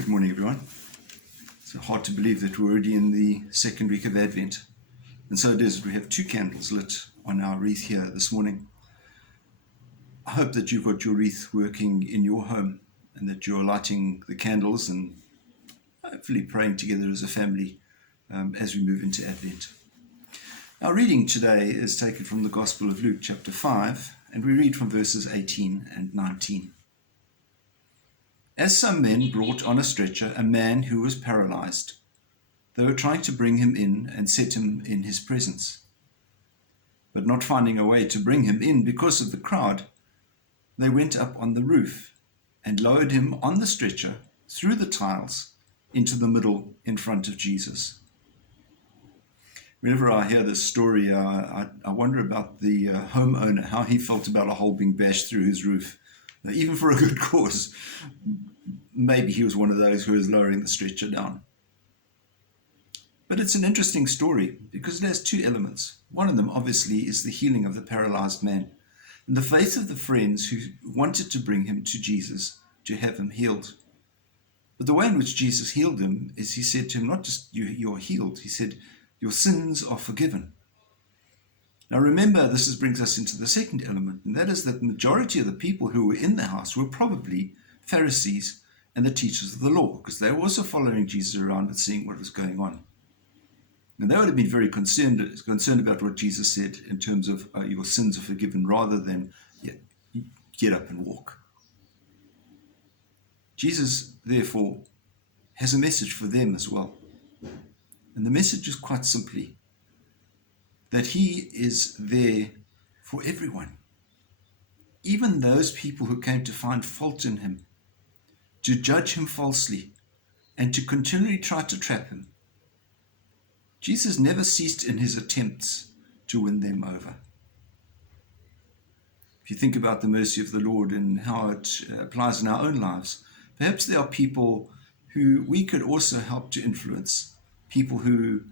Good morning, everyone. It's hard to believe that we're already in the second week of Advent. And so it is, we have 2 candles lit on our wreath here this morning. I hope that you've got your wreath working in your home and that you're lighting the candles and hopefully praying together as a family as we move into Advent. Our reading today is taken from the Gospel of Luke chapter 5, and we read from verses 18 and 19. As some men brought on a stretcher a man who was paralyzed, they were trying to bring him in and set him in his presence. But not finding a way to bring him in because of the crowd, they went up on the roof and lowered him on the stretcher through the tiles into the middle in front of Jesus. Whenever I hear this story, I wonder about the homeowner, how he felt about a hole being bashed through his roof, even for a good cause. Maybe he was one of those who was lowering the stretcher down. But it's an interesting story because it has 2 elements. One of them, obviously, is the healing of the paralyzed man and the faith of the friends who wanted to bring him to Jesus to have him healed. But the way in which Jesus healed him is he said to him, not just you're healed, he said, your sins are forgiven. Now remember, this brings us into the second element, and that is that the majority of the people who were in the house were probably Pharisees and the teachers of the law, because they were also following Jesus around and seeing what was going on. And they would have been very concerned about what Jesus said in terms of your sins are forgiven, rather than get up and walk. Jesus, therefore, has a message for them as well. And the message is quite simply that he is there for everyone, even those people who came to find fault in him, to judge him falsely, and to continually try to trap him. Jesus never ceased in his attempts to win them over. If you think about the mercy of the Lord and how it applies in our own lives, perhaps there are people who we could also help to influence, people who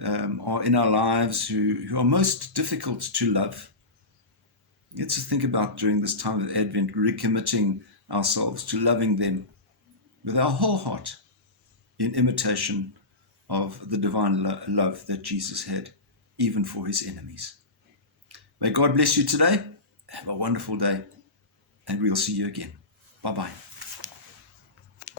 are in our lives who are most difficult to love. Let's just think about, during this time of Advent, recommitting ourselves to loving them with our whole heart in imitation of the divine love that Jesus had, even for his enemies. May God bless you today. Have a wonderful day, and we'll see you again. Bye-bye.